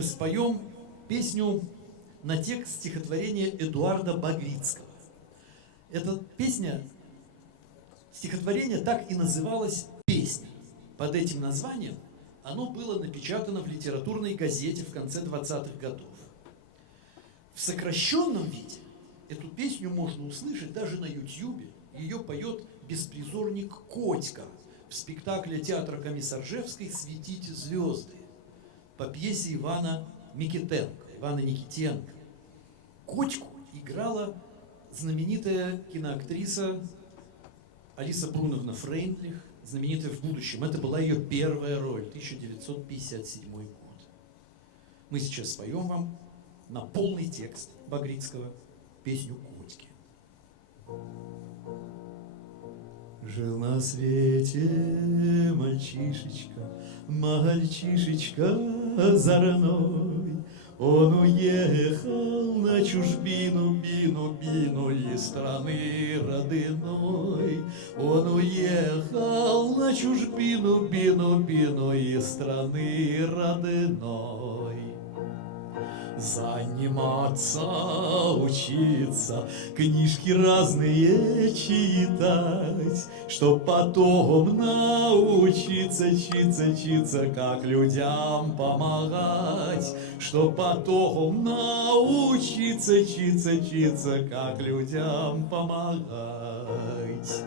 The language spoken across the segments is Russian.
мы споем песню на текст стихотворения Эдуарда Багрицкого. Эта песня, стихотворение так и называлось «Песня». Под этим названием оно было напечатано в литературной газете в конце 20-х годов. В сокращенном виде эту песню можно услышать даже на Ютьюбе. Ее поет беспризорник Котька в спектакле театра Комиссаржевской «Светите звезды» по пьесе Ивана Никитенко. Котьку играла знаменитая киноактриса Алиса Бруновна Фрейндлих, знаменитая в будущем. Это была ее первая роль, 1957 год. Мы сейчас споем вам на полный текст Багрицкого песню Котьки. Жил на свете мальчишечка, мальчишечка озорной. Он уехал на чужбину, бину из страны родной. Он уехал на чужбину, бину из страны родной. Заниматься, учиться, книжки разные читать, чтоб потом научиться, читься, как людям помогать, чтоб потом научиться, читься, как людям помогать.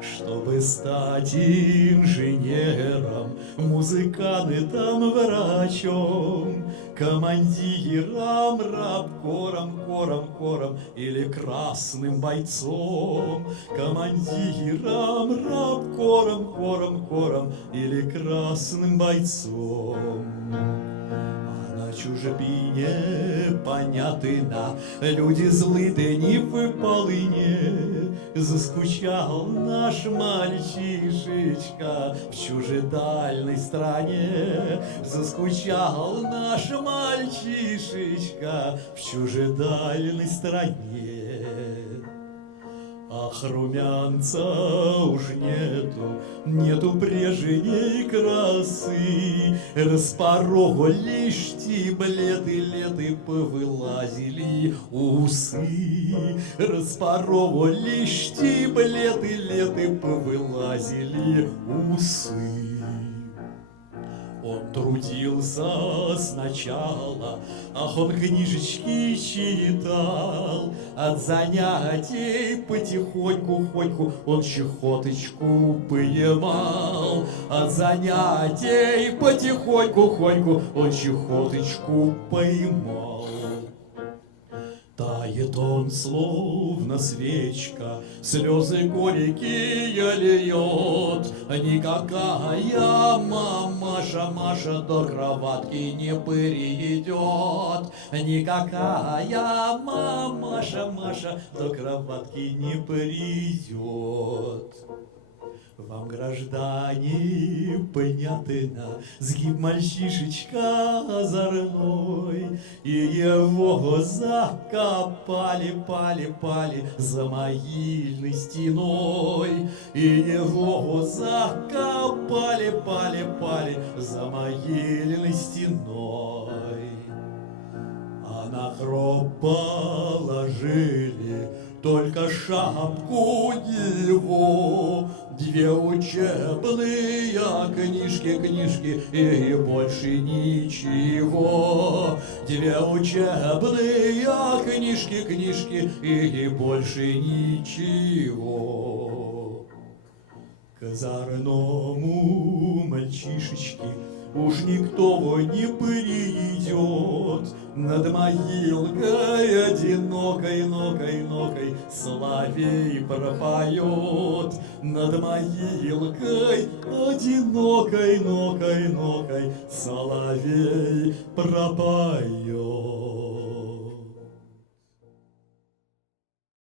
Чтобы стать инженером, музыкантом, врачом, командиром, рабкором или красным бойцом, командиром, рабкором или красным бойцом. На чужбине, понятно, люди злые не в полыне. Заскучал наш мальчишечка в чужедальной стране. Заскучал наш мальчишечка в чужедальной стране. Ах, румянца уж нету прежней красы. Распороли штиблеты, повылазили усы. Распороли штиблеты, повылазили усы. Он трудился сначала, ах, он книжечки читал. От занятий потихоньку он чехоточку поймал. От занятий потихоньку он чехоточку поймал. Тает он, словно свечка, слезы горькие льет. Никакая мамаша до кроватки не перейдет. Никакая мамаша до кроватки не перейдет. Вам, граждане, понятно, сгиб мальчишечка озорной, и его закопали за могильной стеной, и его закопали за могильной стеной. А на гроб положили только шапку его, две учебные книжки и больше ничего. Две учебные книжки и больше ничего. К озорному мальчишечке уж никто не придет. Над могилкой одинокой соловей пропоет. Над могилкой одинокой соловей пропоет.